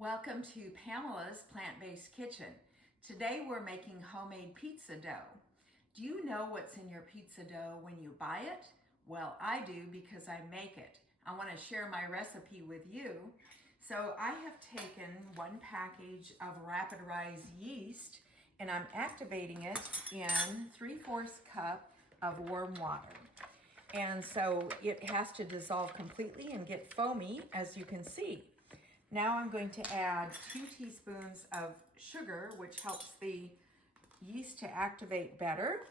Welcome to Pamela's Plant-Based Kitchen. Today we're making homemade pizza dough. Do you know what's in your pizza dough when you buy it? Well, I do because I make it. I want to share my recipe with you. So I have taken one package of rapid rise yeast and I'm activating it in 3/4 cup of warm water. And so it has to dissolve completely and get foamy, as you can see. Now I'm going to add 2 teaspoons of sugar, which helps the yeast to activate better.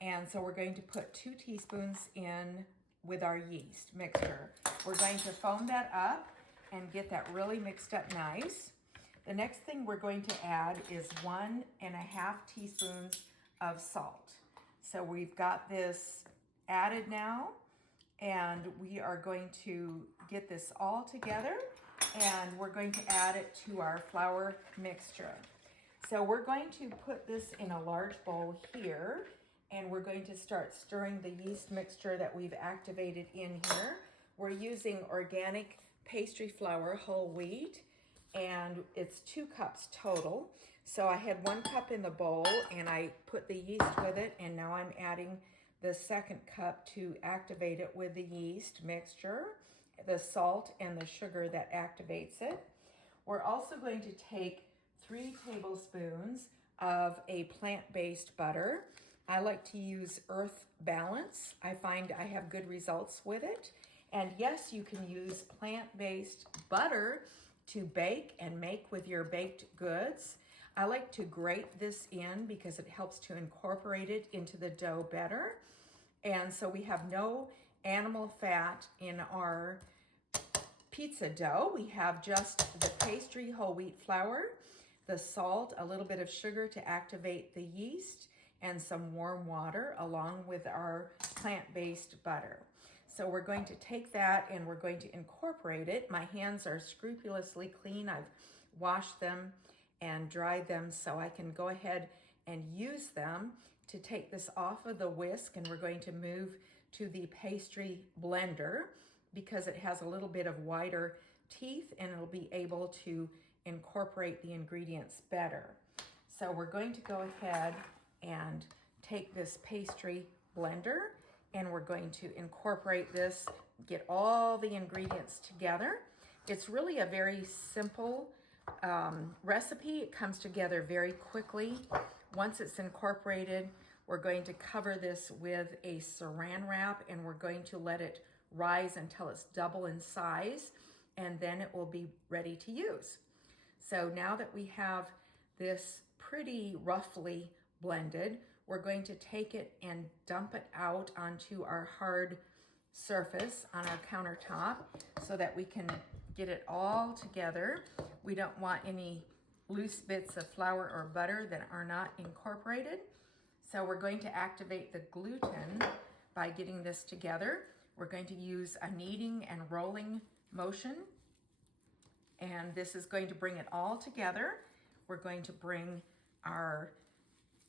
And so we're going to put 2 teaspoons in with our yeast mixture. We're going to foam that up and get that really mixed up nice. The next thing we're going to add is 1.5 teaspoons of salt. So we've got this added now, and we are going to get this all together, and we're going to add it to our flour mixture. So we're going to put this in a large bowl here, and we're going to start stirring the yeast mixture that we've activated in here. We're using organic pastry flour, whole wheat, and it's 2 cups total. So I had 1 cup in the bowl and I put the yeast with it, and now I'm adding the 2nd cup to activate it with the yeast mixture, the salt and the sugar that activates it. We're also going to take 3 tablespoons of a plant-based butter. I like to use Earth Balance. I find I have good results with it. And yes, you can use plant-based butter to bake and make with your baked goods. I like to grate this in because it helps to incorporate it into the dough better. And so we have no animal fat in our pizza dough. We have just the pastry whole wheat flour, the salt, a little bit of sugar to activate the yeast, and some warm water along with our plant-based butter. So we're going to take that and we're going to incorporate it. My hands are scrupulously clean. I've washed them and dried them so I can go ahead and use them to take this off of the whisk, and we're going to move to the pastry blender because it has a little bit of wider teeth and it'll be able to incorporate the ingredients better. So we're going to go ahead and take this pastry blender and we're going to incorporate this, get all the ingredients together. It's really a very simple recipe. It comes together very quickly. Once it's incorporated, we're going to cover this with a saran wrap and we're going to let it rise until it's double in size, and then it will be ready to use. So now that we have this pretty roughly blended, we're going to take it and dump it out onto our hard surface on our countertop so that we can get it all together. We don't want any loose bits of flour or butter that are not incorporated. So we're going to activate the gluten by getting this together. We're going to use a kneading and rolling motion, and this is going to bring it all together. We're going to bring our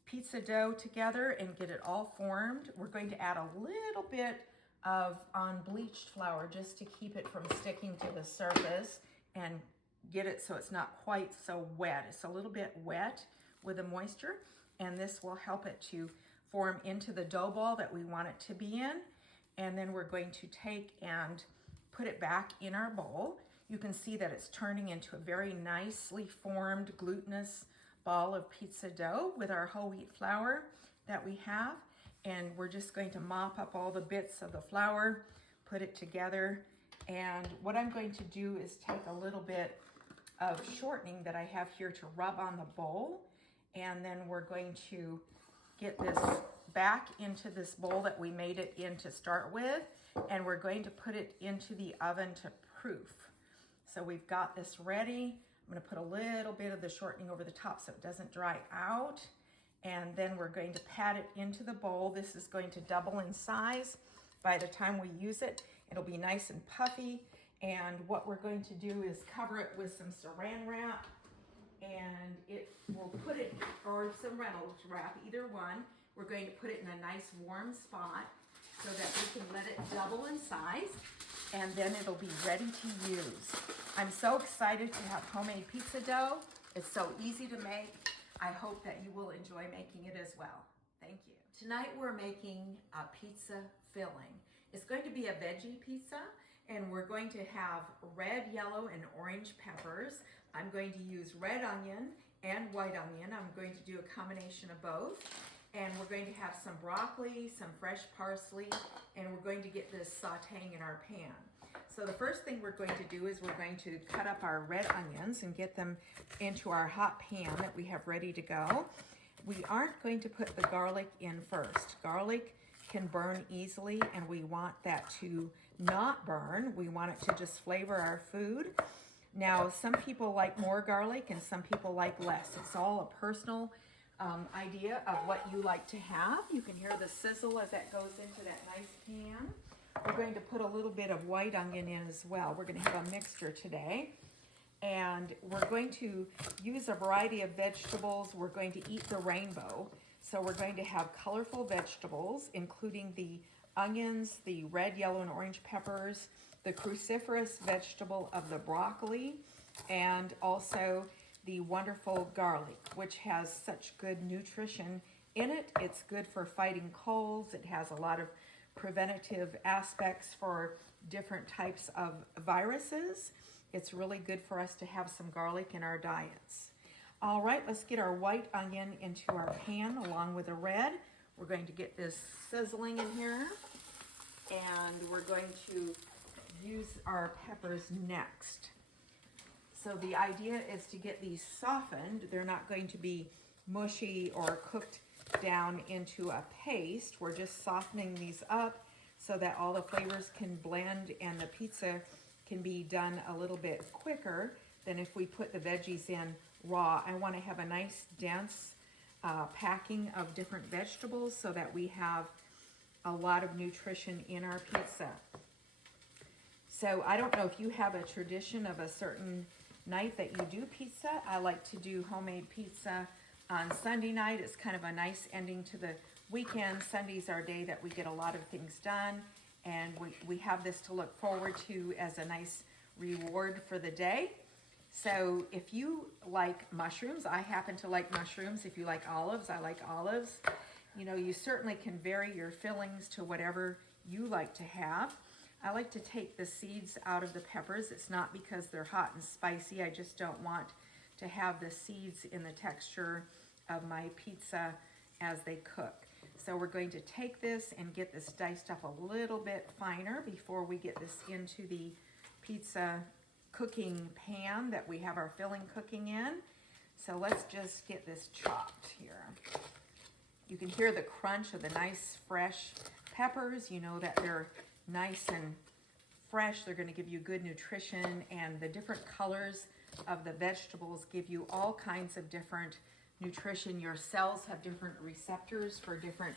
pizza dough together and get it all formed. We're going to add a little bit of unbleached flour just to keep it from sticking to the surface and get it so it's not quite so wet. It's a little bit wet with the moisture, and this will help it to form into the dough ball that we want it to be in. And then we're going to take and put it back in our bowl. You can see that it's turning into a very nicely formed glutinous ball of pizza dough with our whole wheat flour that we have. And we're just going to mop up all the bits of the flour, put it together. And what I'm going to do is take a little bit of shortening that I have here to rub on the bowl. And then we're going to get this back into this bowl that we made it in to start with. And we're going to put it into the oven to proof. So we've got this ready. I'm going to put a little bit of the shortening over the top so it doesn't dry out. And then we're going to pat it into the bowl. This is going to double in size. By the time we use it, it'll be nice and puffy. And what we're going to do is cover it with some saran wrap, and we'll put it, or some Reynolds wrap, either one. We're going to put it in a nice warm spot. so that we can let it double in size, and then it'll be ready to use. I'm so excited to have homemade pizza dough. It's so easy to make. I hope that you will enjoy making it as well. Thank you. Tonight we're making a pizza filling. It's going to be a veggie pizza, and we're going to have red, yellow, and orange peppers. I'm going to use red onion and white onion. I'm going to do a combination of both. And we're going to have some broccoli, some fresh parsley, and we're going to get this sauteing in our pan. So the first thing we're going to do is we're going to cut up our red onions and get them into our hot pan that we have ready to go. We aren't going to put the garlic in first. Garlic can burn easily, and we want that to not burn. We want it to just flavor our food. Now, some people like more garlic and some people like less. It's all a personal idea of what you like to have. You can hear the sizzle as that goes into that nice pan. We're going to put a little bit of white onion in as well. We're going to have a mixture today. And we're going to use a variety of vegetables. We're going to eat the rainbow. So we're going to have colorful vegetables, including the onions, the red, yellow, and orange peppers, the cruciferous vegetable of the broccoli, and also the wonderful garlic, which has such good nutrition in it. It's good for fighting colds. It has a lot of preventative aspects for different types of viruses. It's really good for us to have some garlic in our diets. All right, let's get our white onion into our pan along with the red. We're going to get this sizzling in here, and we're going to use our peppers next. So the idea is to get these softened. They're not going to be mushy or cooked down into a paste. We're just softening these up so that all the flavors can blend and the pizza can be done a little bit quicker than if we put the veggies in raw. I want to have a nice dense packing of different vegetables so that we have a lot of nutrition in our pizza. So I don't know if you have a tradition of a certain night that you do pizza. I like to do homemade pizza on Sunday night. It's kind of a nice ending to the weekend. Sunday's our day that we get a lot of things done, and we have this to look forward to as a nice reward for the day. So if you like mushrooms, I happen to like mushrooms. If you like olives, I like olives. You know, you certainly can vary your fillings to whatever you like to have. I like to take the seeds out of the peppers. It's not because they're hot and spicy. I just don't want to have the seeds in the texture of my pizza as they cook. So we're going to take this and get this diced up a little bit finer before we get this into the pizza cooking pan that we have our filling cooking in. So let's just get this chopped here. You can hear the crunch of the nice fresh peppers. You know that they're nice and fresh. They're going to give you good nutrition, and the different colors of the vegetables give you all kinds of different nutrition. Your cells have different receptors for different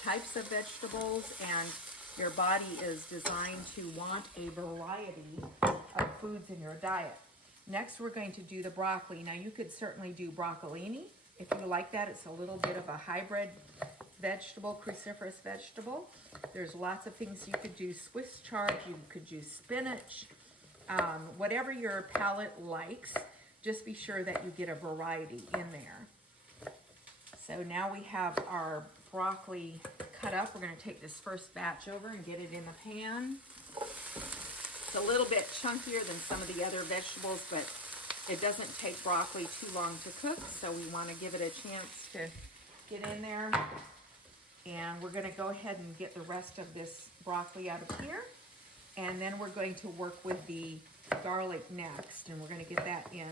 types of vegetables, and your body is designed to want a variety of foods in your diet. Next, we're going to do the broccoli. Now, you could certainly do broccolini if you like that. It's a little bit of a hybrid vegetable, cruciferous vegetable. There's lots of things you could do. Swiss chard, you could do spinach, whatever your palate likes. Just be sure that you get a variety in there. So now we have our broccoli cut up. We're going to take this first batch over and get it in the pan. It's a little bit chunkier than some of the other vegetables, but it doesn't take broccoli too long to cook, so we want to give it a chance to get in there. And we're going to go ahead and get the rest of this broccoli out of here. And then we're going to work with the garlic next, and we're going to get that in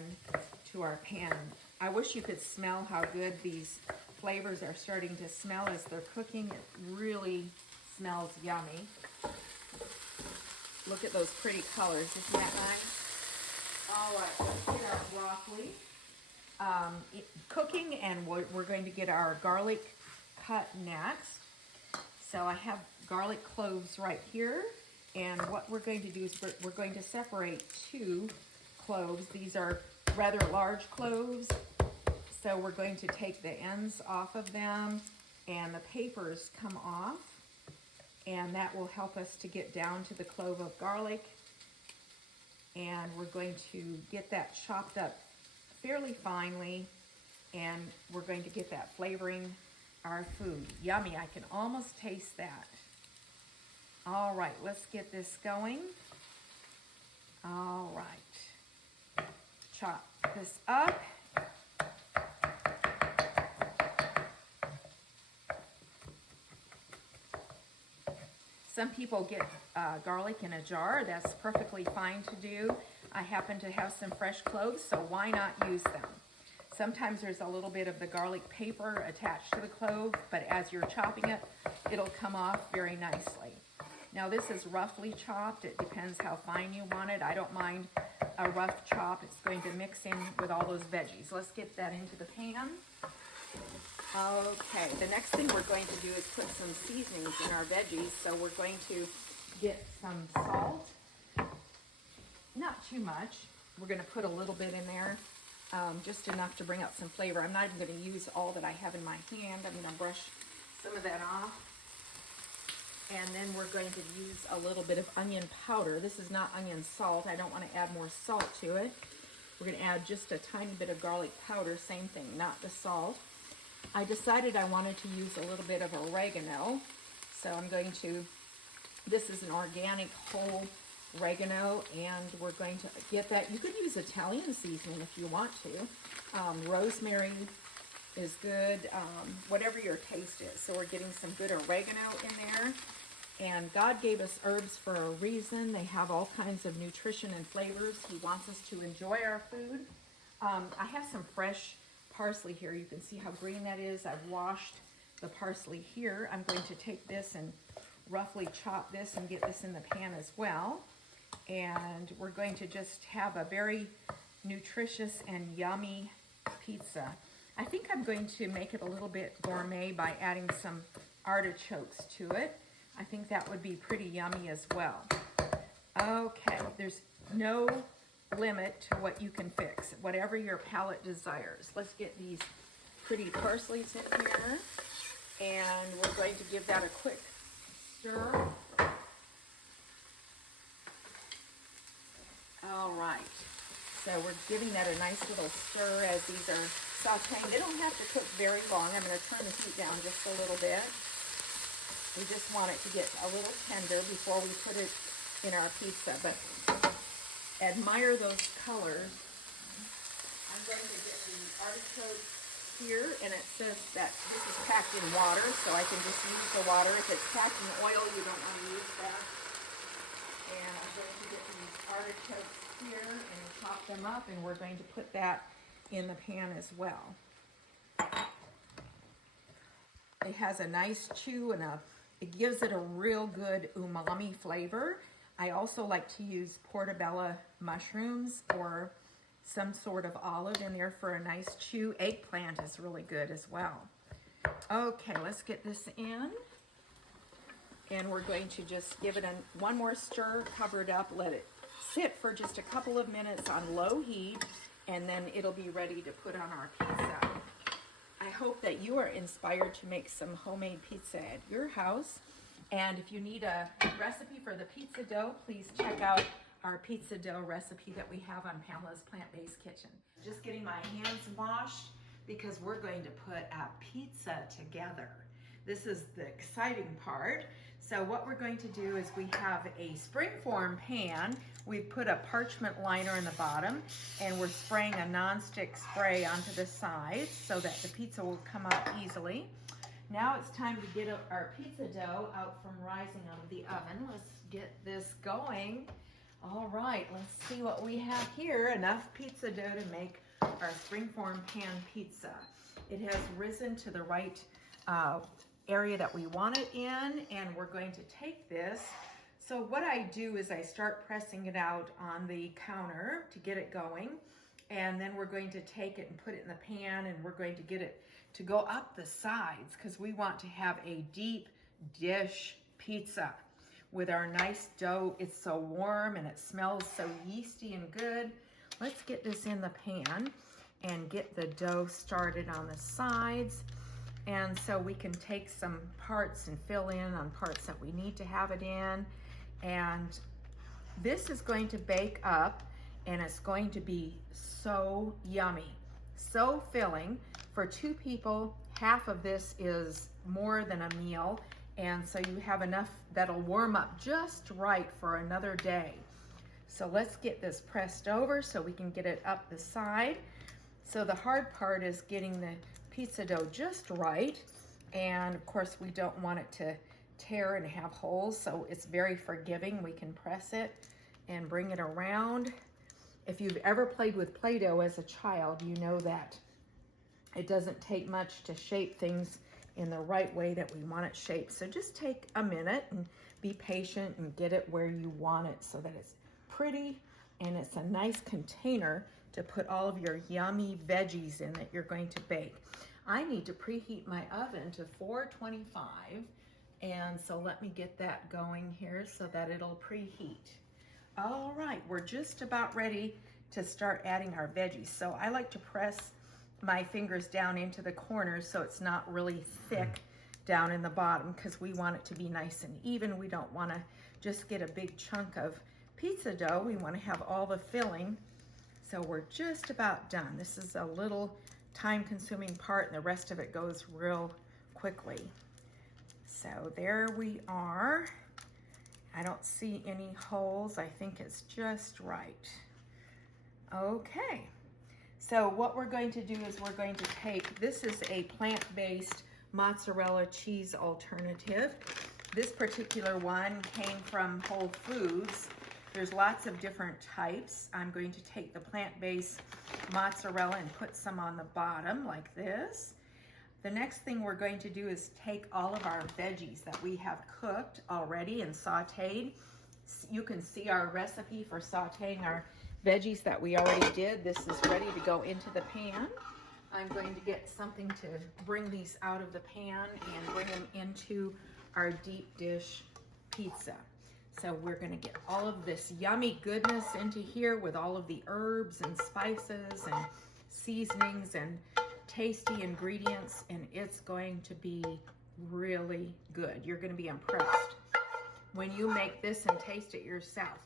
to our pan. I wish you could smell how good these flavors are starting to smell as they're cooking. It really smells yummy. Look at those pretty colors. Isn't that nice? All right, let's get our broccoli cooking, and we're going to get our garlic cut next. So I have garlic cloves right here, and what we're going to do is we're going to separate two cloves. These are rather large cloves, so we're going to take the ends off of them, and the papers come off, and that will help us to get down to the clove of garlic. And we're going to get that chopped up fairly finely, and we're going to get that flavoring our food. Yummy, I can almost taste that. All right, let's get this going. All right, chop this up. Some people get garlic in a jar. That's perfectly fine to do. I happen to have some fresh cloves, so why not use them? Sometimes there's a little bit of the garlic paper attached to the clove, but as you're chopping it, it'll come off very nicely. Now this is roughly chopped. It depends how fine you want it. I don't mind a rough chop. It's going to mix in with all those veggies. Let's get that into the pan. Okay, the next thing we're going to do is put some seasonings in our veggies. So we're going to get some salt, not too much. We're going to put a little bit in there, just enough to bring out some flavor. I'm not even going to use all that I have in my hand. I'm going to brush some of that off. And then we're going to use a little bit of onion powder. This is not onion salt. I don't want to add more salt to it. We're going to add just a tiny bit of garlic powder, same thing, not the salt. I decided I wanted to use a little bit of oregano, so I'm going to, this is an organic whole oregano, and we're going to get that. You could use Italian seasoning if you want to. Rosemary is good, whatever your taste is. So we're getting some good oregano in there, and God gave us herbs for a reason. They have all kinds of nutrition and flavors. He wants us to enjoy our food. I have some fresh parsley here. You can see how green that is. I've washed the parsley here. I'm going to take this and roughly chop this and get this in the pan as well. And we're going to just have a very nutritious and yummy pizza. I think I'm going to make it a little bit gourmet by adding some artichokes to it. I think that would be pretty yummy as well. Okay, there's no limit to what you can fix, whatever your palate desires. Let's get these pretty parsleys in here, and we're going to give that a quick stir. All right, so we're giving that a nice little stir as these are sauteing. They don't have to cook very long. I'm going to turn the heat down just a little bit. We just want it to get a little tender before we put it in our pizza, but admire those colors. I'm going to get the artichokes here, and it says that this is packed in water, so I can just use the water. If it's packed in oil, you don't want to use that. And I'm going to get these artichokes here and chop them up, and we're going to put that in the pan as well. It has a nice chew, and it gives it a real good umami flavor. I also like to use portobello mushrooms or some sort of olive in there for a nice chew. Eggplant is really good as well. Okay, let's get this in. And we're going to just give it one more stir, cover it up, let it sit for just a couple of minutes on low heat, and then it'll be ready to put on our pizza. I hope that you are inspired to make some homemade pizza at your house. And if you need a recipe for the pizza dough, please check out our pizza dough recipe that we have on Pamela's Plant-Based Kitchen. Just getting my hands washed because we're going to put a pizza together. This is the exciting part. So what we're going to do is we have a Springform pan. We've put a parchment liner in the bottom, and we're spraying a nonstick spray onto the sides so that the pizza will come out easily. Now it's time to get our pizza dough out from rising out of the oven. Let's get this going. All right, let's see what we have here. Enough pizza dough to make our Springform pan pizza. It has risen to the right area that we want it in, and we're going to take this. So what I do is I start pressing it out on the counter to get it going, and then we're going to take it and put it in the pan, and we're going to get it to go up the sides because we want to have a deep dish pizza with our nice dough. It's so warm and it smells so yeasty and good. Let's get this in the pan and get the dough started on the sides. And so we can take some parts and fill in on parts that we need to have it in. And this is going to bake up, and it's going to be so yummy, so filling. For 2 people, half of this is more than a meal, and so you have enough that'll warm up just right for another day. So let's get this pressed over so we can get it up the side. So the hard part is getting the pizza dough just right, and of course we don't want it to tear and have holes, so it's very forgiving. We can press it and bring it around. If you've ever played with Play-Doh as a child, you know that it doesn't take much to shape things in the right way that we want it shaped. So just take a minute and be patient and get it where you want it so that it's pretty and it's a nice container to put all of your yummy veggies in that you're going to bake. I need to preheat my oven to 425, and so let me get that going here so that it'll preheat. All right, we're just about ready to start adding our veggies. So I like to press my fingers down into the corners so it's not really thick down in the bottom, because we want it to be nice and even. We don't want to just get a big chunk of pizza dough. We want to have all the filling. So we're just about done. This is a little time-consuming part, and the rest of it goes real quickly. So there we are. I don't see any holes. I think it's just right. Okay. So what we're going to do is we're going to take, this is a plant-based mozzarella cheese alternative. This particular one came from Whole Foods. There's lots of different types. I'm going to take the plant-based mozzarella and put some on the bottom like this. The next thing we're going to do is take all of our veggies that we have cooked already and sauteed. You can see our recipe for sauteing our veggies that we already did. This is ready to go into the pan. I'm going to get something to bring these out of the pan and bring them into our deep dish pizza. So we're going to get all of this yummy goodness into here with all of the herbs and spices and seasonings and tasty ingredients, and it's going to be really good. You're going to be impressed when you make this and taste it yourself.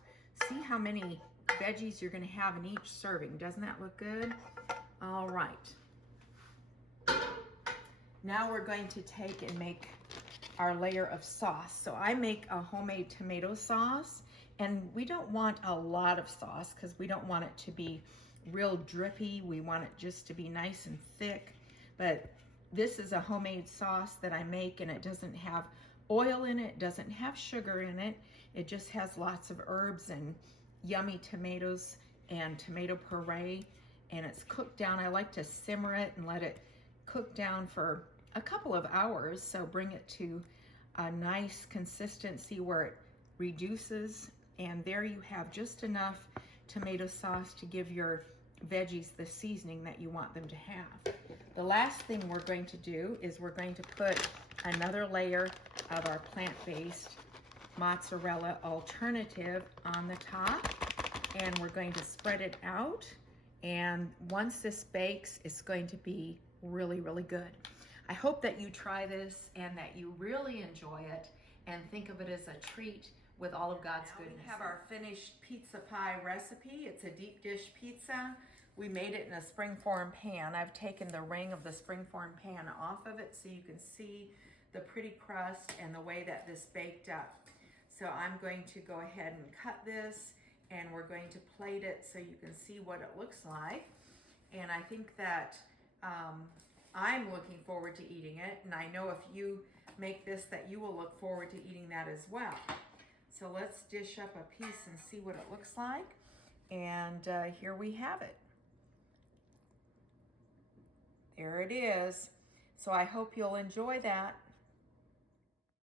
See how many veggies you're going to have in each serving. Doesn't that look good? All right. Now we're going to take and make our layer of sauce. So I make a homemade tomato sauce, and we don't want a lot of sauce because we don't want it to be real drippy. We want it just to be nice and thick. But this is a homemade sauce that I make, and it doesn't have oil in it, doesn't have sugar in it. It just has lots of herbs and yummy tomatoes and tomato puree, and it's cooked down. I like to simmer it and let it cook down for a couple of hours. So bring it to a nice consistency where it reduces, and there you have just enough tomato sauce to give your veggies the seasoning that you want them to have. The last thing we're going to do is we're going to put another layer of our plant-based mozzarella alternative on the top, and we're going to spread it out, and once this bakes, it's going to be really, really good. I hope that you try this and that you really enjoy it and think of it as a treat with all of God's goodness. We have our finished pizza pie recipe. It's a deep dish pizza. We made it in a Springform pan. I've taken the ring of the Springform pan off of it so you can see the pretty crust and the way that this baked up. So I'm going to go ahead and cut this, and we're going to plate it so you can see what it looks like. And I think that I'm looking forward to eating it, and I know if you make this that you will look forward to eating that as well. So let's dish up a piece and see what it looks like. And here we have it. There it is. So I hope you'll enjoy that.